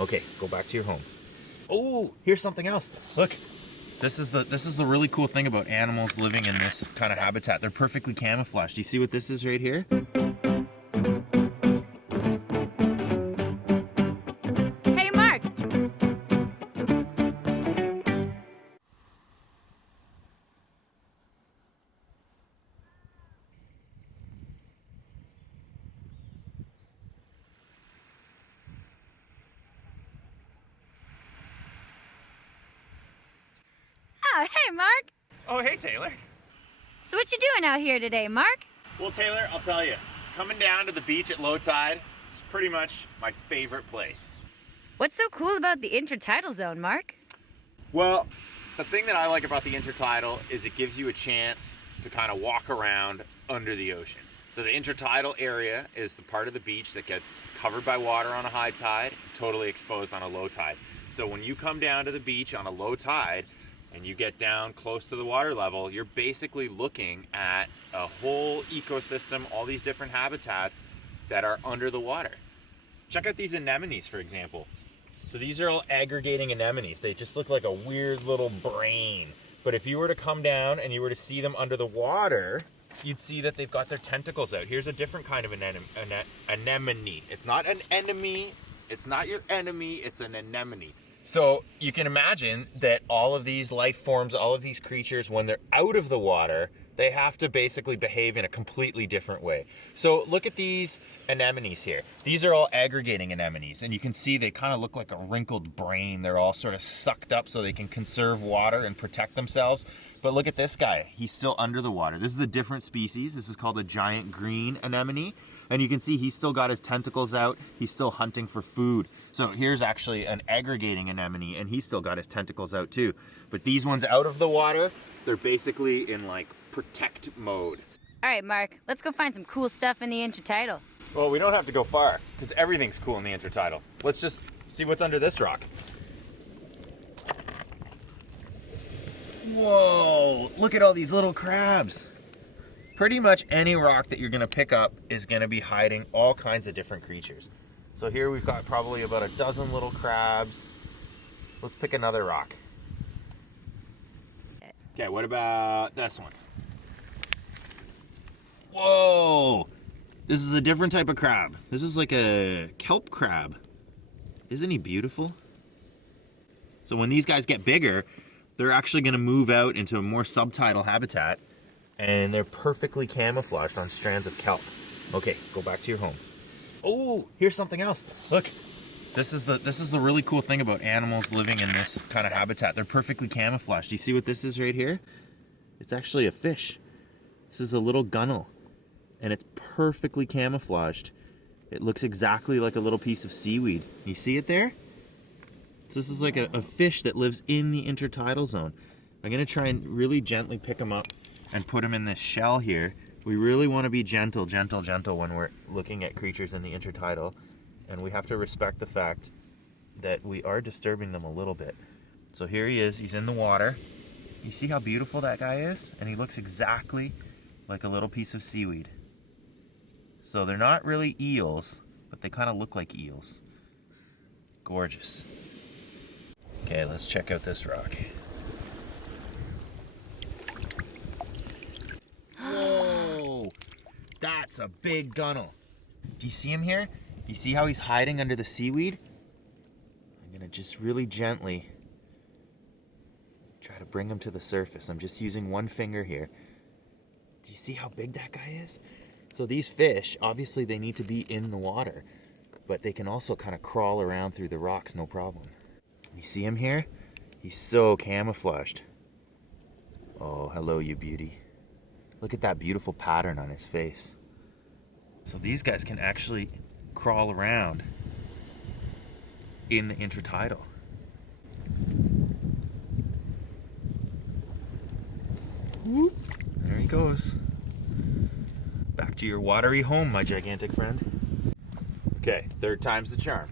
Okay, go back to your home. Oh, here's something else. Look, this is the really cool thing about animals living in this kind of habitat. They're perfectly camouflaged. Do you see what this is right here? Hey, Mark. Oh, hey, Mark. Oh, hey, Taylor. So what you doing out here today, Mark? Well, Taylor, I'll tell you, coming down to the beach at low tide is pretty much my favorite place. What's so cool about the intertidal zone, Mark? Well, the thing that I like about the intertidal is it gives you a chance to kind of walk around under the ocean. So the intertidal area is the part of the beach that gets covered by water on a high tide, totally exposed on a low tide. So when you come down to the beach on a low tide and you get down close to the water level, you're basically looking at a whole ecosystem, all these different habitats that are under the water. Check out these anemones, for example. So these are all aggregating anemones. They just look like a weird little brain. But if you were to come down and you were to see them under the water, you'd see that they've got their tentacles out. Here's a different kind of anemone. It's not an enemy. It's not your enemy. It's an anemone. So you can imagine that all of these life forms, all of these creatures, when they're out of the water, they have to basically behave in a completely different way. So look at these anemones here. These are all aggregating anemones, and you can see they kind of look like a wrinkled brain. They're all sort of sucked up so they can conserve water and protect themselves. But look at this guy. He's still under the water. This is a different species. This is called a giant green anemone. And you can see he's still got his tentacles out. He's still hunting for food. So here's actually an aggregating anemone, and he's still got his tentacles out too. But these ones out of the water, they're basically in like protect mode. All right, Mark, let's go find some cool stuff in the intertidal. Well, we don't have to go far because everything's cool in the intertidal. Let's just see what's under this rock. Whoa, look at all these little crabs. Pretty much any rock that you're gonna pick up is gonna be hiding all kinds of different creatures. So here we've got probably about a dozen little crabs. Let's pick another rock. Okay, what about this one? Whoa! This is a different type of crab. This is like a kelp crab. Isn't he beautiful? So when these guys get bigger, they're actually gonna move out into a more subtidal habitat, and they're perfectly camouflaged on strands of kelp. Okay, go back to your home. Oh, here's something else. Look, this is the really cool thing about animals living in this kind of habitat. They're perfectly camouflaged. Do you see what this is right here? It's actually a fish. This is a little gunnel, and it's perfectly camouflaged. It looks exactly like a little piece of seaweed. You see it there? So this is like a fish that lives in the intertidal zone. I'm gonna try and really gently pick him up and put him in this shell here. We really want to be gentle when we're looking at creatures in the intertidal, and we have to respect the fact that we are disturbing them a little bit. So here he is, he's in the water. You see how beautiful that guy is? And he looks exactly like a little piece of seaweed. So they're not really eels, but they kind of look like eels. Gorgeous. Okay, let's check out this rock. That's a big gunnel. Do you see him here? You see how he's hiding under the seaweed? I'm gonna just really gently try to bring him to the surface. I'm just using one finger here. Do you see how big that guy is? So these fish, obviously they need to be in the water, but they can also kind of crawl around through the rocks, no problem. You see him here? He's so camouflaged. Oh, hello, you beauty. Look at that beautiful pattern on his face. So these guys can actually crawl around in the intertidal. Whoop. There he goes. Back to your watery home, my gigantic friend. Okay, third time's the charm.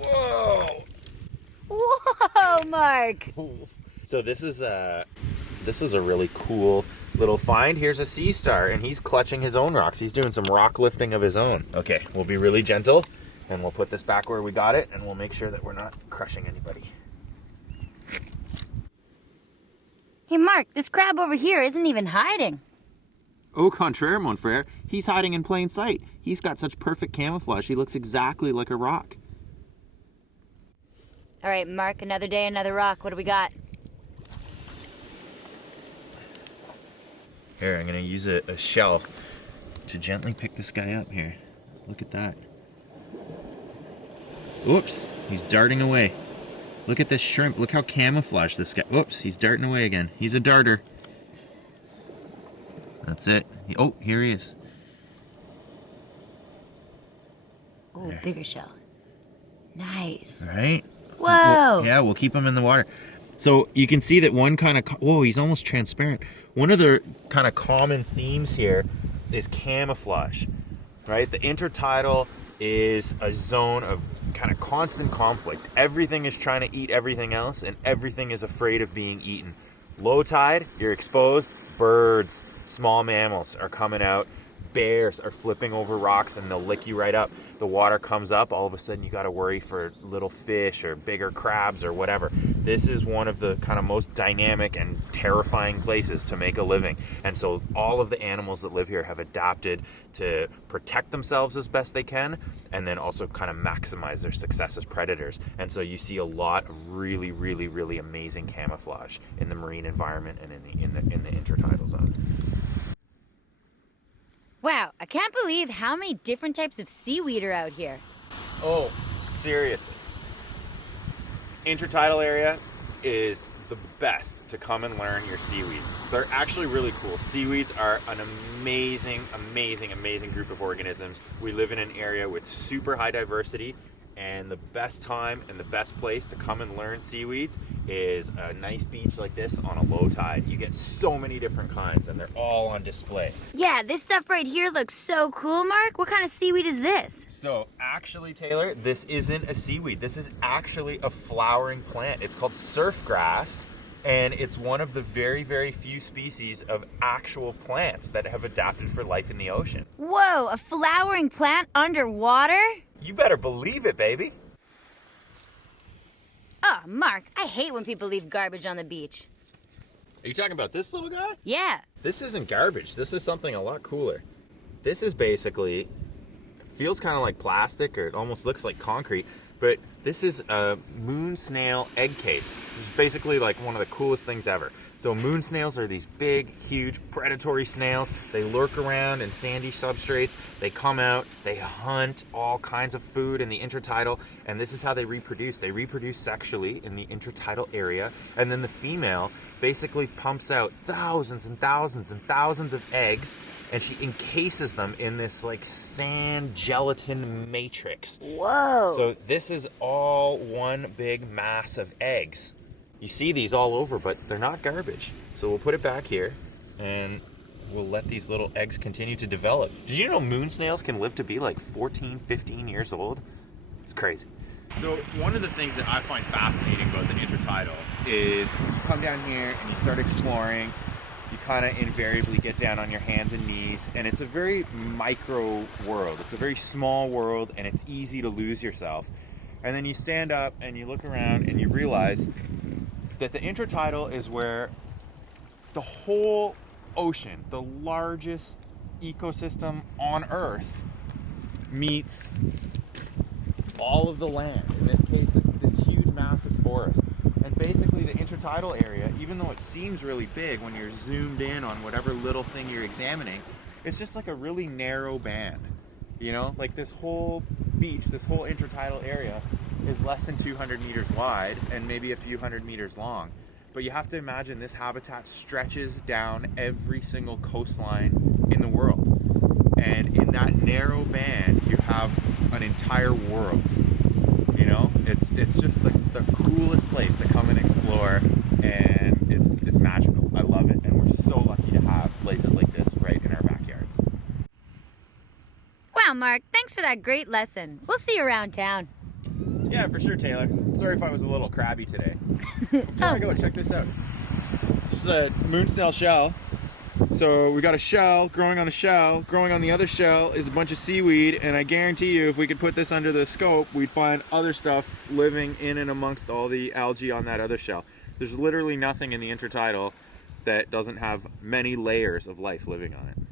Whoa! Whoa, Mark! So this is a really cool little find. Here's a sea star, and he's clutching his own rocks. He's doing some rock lifting of his own. Okay, we'll be really gentle. And we'll put this back where we got it, and we'll make sure that we're not crushing anybody. Hey, Mark, this crab over here isn't even hiding. Au contraire, mon frere. He's hiding in plain sight. He's got such perfect camouflage. He looks exactly like a rock. All right, Mark, another day, another rock. What do we got? Here, I'm going to use a shell to gently pick this guy up here. Look at that. Oops, he's darting away. Look at this shrimp. Look how camouflaged this guy. Oops, he's darting away again. He's a darter. That's it. Oh, here he is. Oh, there. Bigger shell. Nice. All right. Whoa. Yeah, we'll keep him in the water. So you can see that one kind of, whoa, he's almost transparent. One of the kind of common themes here is camouflage, right? The intertidal is a zone of kind of constant conflict. Everything is trying to eat everything else, and everything is afraid of being eaten. Low tide, you're exposed. Birds, small mammals are coming out. Bears are flipping over rocks and they'll lick you right up. The water comes up, all of a sudden you got to worry for little fish or bigger crabs or whatever. This is one of the kind of most dynamic and terrifying places to make a living. And so all of the animals that live here have adapted to protect themselves as best they can, and then also kind of maximize their success as predators. And so you see a lot of really, really, really amazing camouflage in the marine environment and in the intertidal zone. Wow, I can't believe how many different types of seaweed are out here. Oh, seriously. Intertidal area is the best to come and learn your seaweeds. They're actually really cool. Seaweeds are an amazing, amazing, amazing group of organisms. We live in an area with super high diversity, and the best time and the best place to come and learn seaweeds is a nice beach like this on a low tide. You get so many different kinds, and they're all on display. Yeah, this stuff right here looks so cool, Mark. What kind of seaweed is this? So actually, Taylor, this isn't a seaweed. This is actually a flowering plant. It's called surfgrass, and it's one of the very, very few species of actual plants that have adapted for life in the ocean. Whoa, a flowering plant underwater? You better believe it, baby. Oh, Mark, I hate when people leave garbage on the beach. Are you talking about this little guy? Yeah. This isn't garbage. This is something a lot cooler. This is basically, feels kind of like plastic, or it almost looks like concrete, but this is a moon snail egg case. This is basically like one of the coolest things ever. So moon snails are these big, huge, predatory snails. They lurk around in sandy substrates. They come out, they hunt all kinds of food in the intertidal, and this is how they reproduce. They reproduce sexually in the intertidal area, and then the female basically pumps out thousands and thousands and thousands of eggs, and she encases them in this like sand gelatin matrix. Whoa. So this is all one big mass of eggs. You see these all over, but they're not garbage. So we'll put it back here, and we'll let these little eggs continue to develop. Did you know moon snails can live to be like 14, 15 years old? It's crazy. So one of the things that I find fascinating about the intertidal is you come down here and you start exploring. You kind of invariably get down on your hands and knees, and it's a very micro world. It's a very small world, and it's easy to lose yourself. And then you stand up and you look around and you realize that the intertidal is where the whole ocean, the largest ecosystem on Earth, meets all of the land. In this case, this huge, massive forest. And basically the intertidal area, even though it seems really big when you're zoomed in on whatever little thing you're examining, it's just like a really narrow band. You know, like this whole beach, this whole intertidal area is less than 200 meters wide and maybe a few hundred meters long. But you have to imagine this habitat stretches down every single coastline in the world. And in that narrow band, you have an entire world. You know, it's just like the coolest place to come and explore, and it's magical. I love it, and we're so lucky to have places like this right in our backyards. Wow, Mark, thanks for that great lesson. We'll see you around town. Yeah, for sure, Taylor. Sorry if I was a little crabby today. Before I go, check this out. This is a moon snail shell. So we got a shell growing on a shell. Growing on the other shell is a bunch of seaweed, and I guarantee you if we could put this under the scope, we'd find other stuff living in and amongst all the algae on that other shell. There's literally nothing in the intertidal that doesn't have many layers of life living on it.